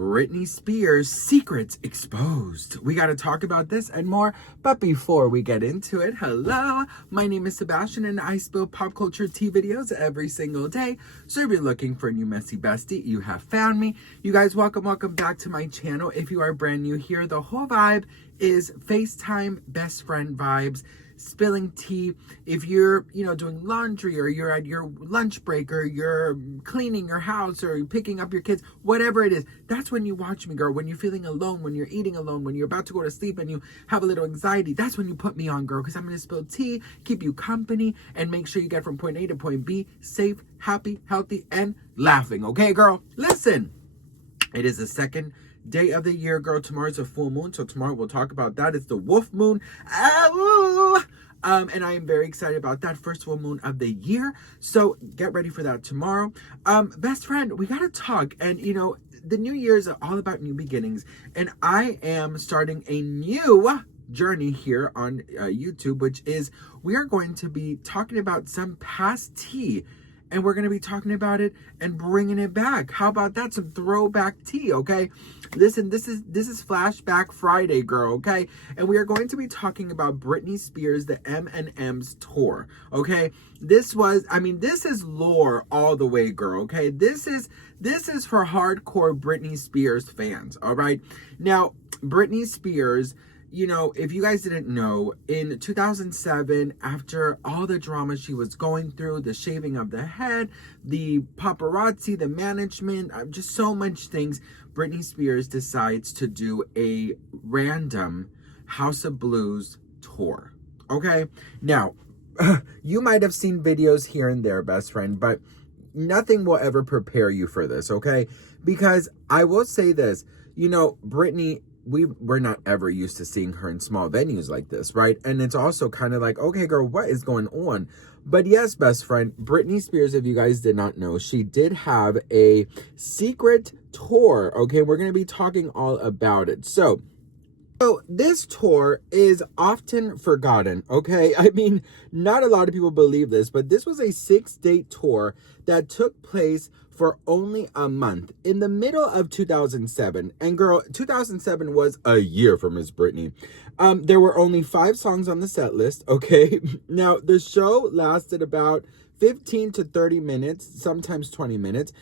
Britney Spears secrets exposed. We got to talk about this and more. But before we get into it, hello, my name is Sebastian and I spill pop culture tea videos every single day. So if you're looking for a new messy bestie, you have found me. You guys, welcome back to my channel. If you are brand new here, the whole vibe is FaceTime best friend vibes. Spilling tea. If you're, doing laundry, or you're at your lunch break, or you're cleaning your house, or you're picking up your kids, whatever it is, that's when you watch me, girl. When you're feeling alone, when you're eating alone, when you're about to go to sleep and you have a little anxiety, that's when you put me on, girl, because I'm going to spill tea, keep you company, and make sure you get from point A to point B safe, happy, healthy, and laughing. Okay, girl? Listen, it is the second day of the year, girl. Tomorrow's a full moon, so tomorrow we'll talk about that. It's the wolf moon. And I am very excited about that first full moon of the year. So get ready for that tomorrow. Best friend, we gotta talk. And the new year is all about new beginnings. And I am starting a new journey here on YouTube, which is we are going to be talking about some past tea. And we're going to be talking about it and bringing it back. How about that? Some throwback tea, okay? Listen, this is Flashback Friday, girl, okay? And we are going to be talking about Britney Spears, the M&M's tour, okay? This is lore all the way, girl, okay? This is for hardcore Britney Spears fans, all right? Now, Britney Spears, if you guys didn't know, in 2007, after all the drama she was going through, the shaving of the head, the paparazzi, the management, just so much things, Britney Spears decides to do a random House of Blues tour. Okay? Now, you might have seen videos here and there, best friend, but nothing will ever prepare you for this, okay? Because I will say this, Britney, we're not ever used to seeing her in small venues like this, right? And it's also kind of like, okay, girl, what is going on? But yes, best friend, Britney Spears, if you guys did not know, she did have a secret tour, okay? We're going to be talking all about it. So this tour is often forgotten, okay? I mean, not a lot of people believe this, but this was a 6-date tour that took place for only a month in the middle of 2007. And girl, 2007 was a year for Miss Britney. There were only 5 songs on the set list, okay? Now, the show lasted about 15 to 30 minutes, sometimes 20 minutes.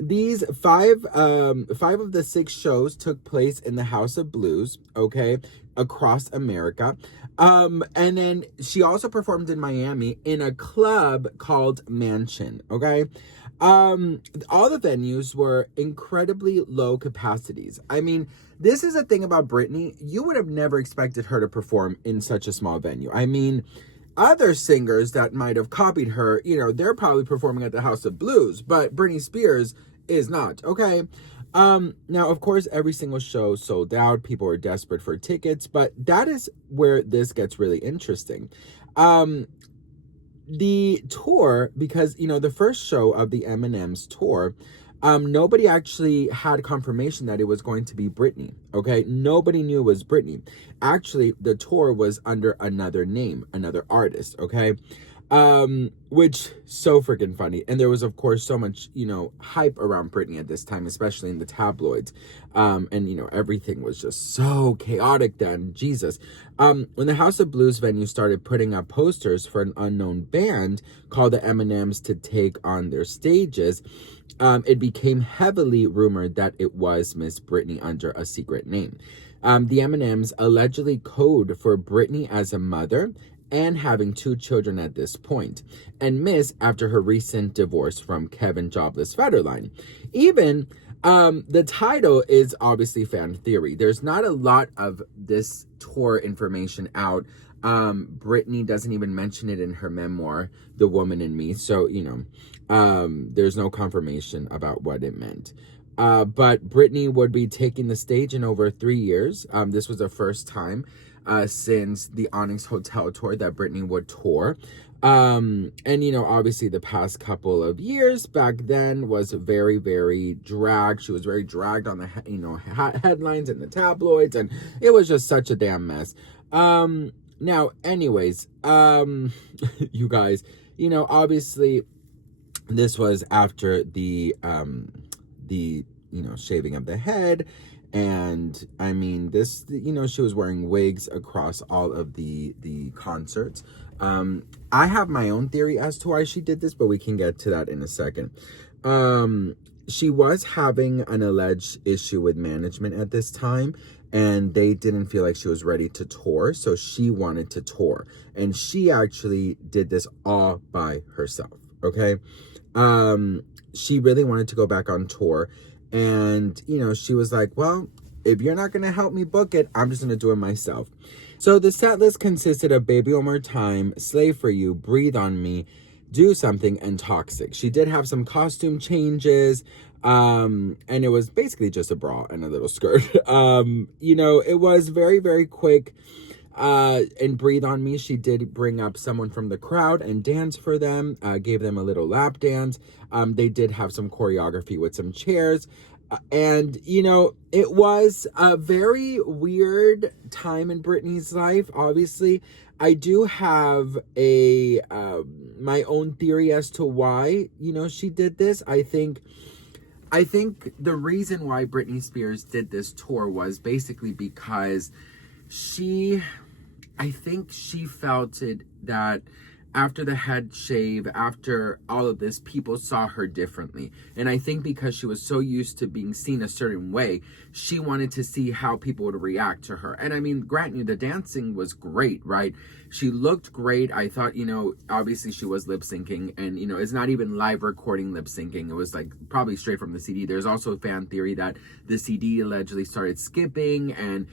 These five of the 6 shows took place in the House of Blues, okay, across America. And then she also performed in Miami in a club called Mansion, okay? All the venues were incredibly low capacities. I mean, this is a thing about Britney. You would have never expected her to perform in such a small venue. I mean, other singers that might have copied her, they're probably performing at the House of Blues, but Britney Spears is not, okay? Now, of course, every single show sold out. People were desperate for tickets, but that is where this gets really interesting. The tour, because, the first show of the M&M's tour, nobody actually had confirmation that it was going to be Britney, okay? Nobody knew it was Britney. Actually, the tour was under another name, another artist, okay? Which, so freaking funny. And there was, of course, so much, hype around Britney at this time, especially in the tabloids. And, everything was just so chaotic then. Jesus. When the House of Blues venue started putting up posters for an unknown band called the M&M's to take on their stages, it became heavily rumored that it was Miss Britney under a secret name. The M&M's allegedly code for Britney as a mother and having 2 children at this point, and Miss after her recent divorce from Kevin Jobless Federline. Even the title is obviously fan theory. There's not a lot of this tour information out. Britney doesn't even mention it in her memoir, The Woman in Me. So, there's no confirmation about what it meant. But Britney would be taking the stage in over 3 years. This was the first time since the Onyx Hotel tour that Britney would tour. And, obviously the past couple of years back then was very, very dragged. She was very dragged on the, headlines and the tabloids, and it was just such a damn mess. Now, anyways, you guys, obviously this was after the shaving of the head. And I mean, this, she was wearing wigs across all of the concerts. I have my own theory as to why she did this, but we can get to that in a second. She was having an alleged issue with management at this time, and they didn't feel like she was ready to tour, so she wanted to tour. And she actually did this all by herself, okay? She really wanted to go back on tour, and, she was like, well, if you're not going to help me book it, I'm just going to do it myself. So the set list consisted of Baby One More Time, Slave For You, Breathe On Me, Do Something, and Toxic. She did have some costume changes, and it was basically just a bra and a little skirt. It was very, very quick. And Breathe On Me, she did bring up someone from the crowd and dance for them, gave them a little lap dance. They did have some choreography with some chairs. And, it was a very weird time in Britney's life. Obviously, I do have my own theory as to why, she did this. I think the reason why Britney Spears did this tour was basically because I think she felt it that after the head shave, after all of this, people saw her differently. And I think because she was so used to being seen a certain way, she wanted to see how people would react to her. And I mean, grant you, the dancing was great, right? She looked great. I thought, obviously she was lip syncing, and, it's not even live recording lip syncing. It was like probably straight from the CD. There's also a fan theory that the CD allegedly started skipping, and,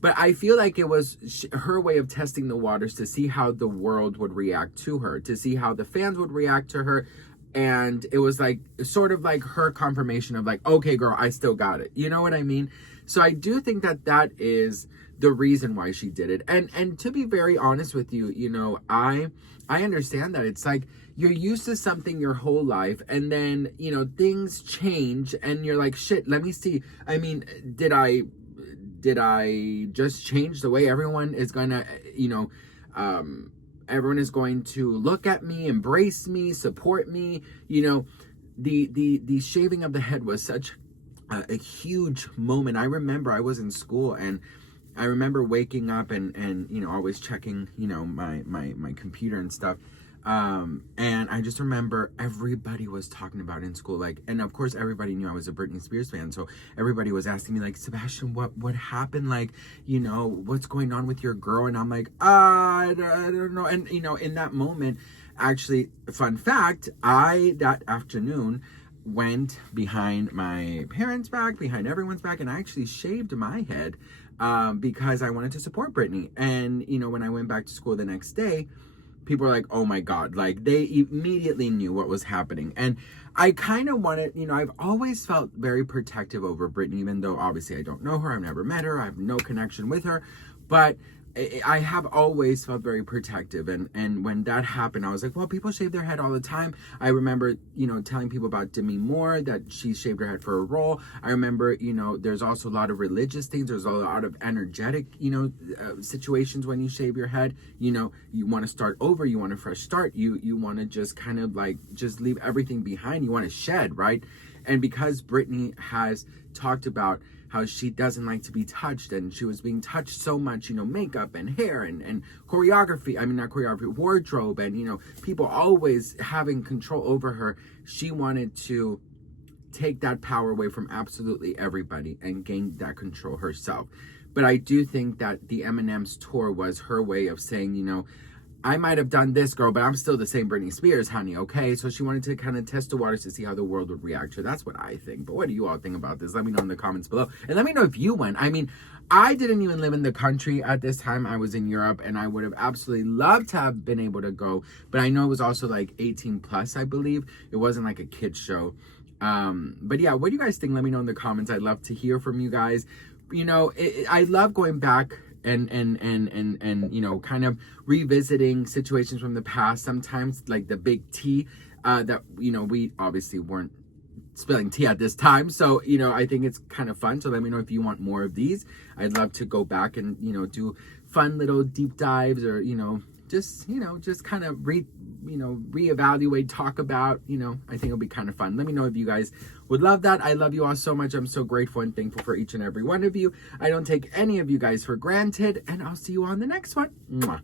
but I feel like it was her way of testing the waters to see how the world would react to her, to see how the fans would react to her. And it was like, sort of like her confirmation of like, okay, girl, I still got it. You know what I mean? So I do think that is the reason why she did it. And to be very honest with you, I understand that it's like you're used to something your whole life, and then, things change and you're like, shit, let me see. I mean, did I just change the way everyone is gonna, everyone is going to look at me, embrace me, support me? The shaving of the head was such a huge moment. I remember I was in school, and I remember waking up and always checking, my computer and stuff. And I just remember everybody was talking about it in school, like, and of course everybody knew I was a Britney Spears fan, so everybody was asking me like, Sebastian, what happened? Like, what's going on with your girl? And I'm like, I don't know. And in that moment, actually, fun fact, that afternoon went behind my parents' back, behind everyone's back, and I actually shaved my head because I wanted to support Britney. And when I went back to school the next day, people were like, oh my God, like they immediately knew what was happening. And I kind of wanted, I've always felt very protective over Britney, even though obviously I don't know her, I've never met her, I have no connection with her, but I have always felt very protective. And when that happened, I was like, well, people shave their head all the time. I remember, telling people about Demi Moore, that she shaved her head for a role. I remember, there's also a lot of religious things. There's a lot of energetic, situations when you shave your head. You want to start over. You want a fresh start. You want to just kind of like, just leave everything behind. You want to shed, right? And because Britney has talked about how she doesn't like to be touched, and she was being touched so much, makeup and hair and choreography, not choreography, wardrobe, and, people always having control over her. She wanted to take that power away from absolutely everybody and gain that control herself. But I do think that the M&M's tour was her way of saying, I might have done this, girl, but I'm still the same Britney Spears, honey, okay? So she wanted to kind of test the waters to see how the world would react to her. That's what I think. But what do you all think about this? Let me know in the comments below. And let me know if you went. I didn't even live in the country at this time. I was in Europe, and I would have absolutely loved to have been able to go. But I know it was also like 18 plus, I believe. It wasn't like a kid's show. But yeah, what do you guys think? Let me know in the comments. I'd love to hear from you guys. I love going back and kind of revisiting situations from the past. Sometimes like the big T that, we obviously weren't spilling tea at this time. So, I think it's kind of fun. So let me know if you want more of these. I'd love to go back and, do fun little deep dives or, just, just kind of reevaluate, talk about, I think it'll be kind of fun. Let me know if you guys would love that. I love you all so much. I'm so grateful and thankful for each and every one of you. I don't take any of you guys for granted, and I'll see you on the next one. Mwah.